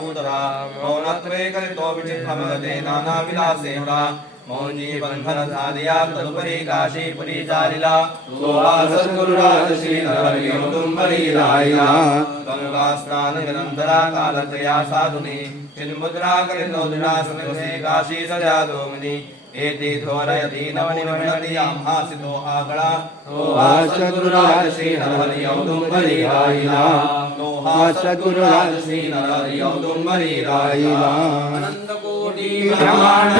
भूतरा मौनत्वे कलितो विचित्रमगते नानाविलासेहुरा मौनी बंधन साधिया तदुपरि काशीपुरी चालिला सोवा सद्गुरुराज श्री नरहरियौदुम्बरी रायिला गंगा स्नान निरंतरा कालत्रया साधुनी चिन्मुद्रा कलितो दुरासने काशी सजादोमिनी एति थोरयति नवनिर्मणति आभासितो आगड़ा सोहा सद्गुरुराज श्री नरहरियौदुम्बरी रायिला सोहा सद्गुरुराज श्री नरहरियौदुम्बरी रायिला अनंत कोटि ब्रह्मांड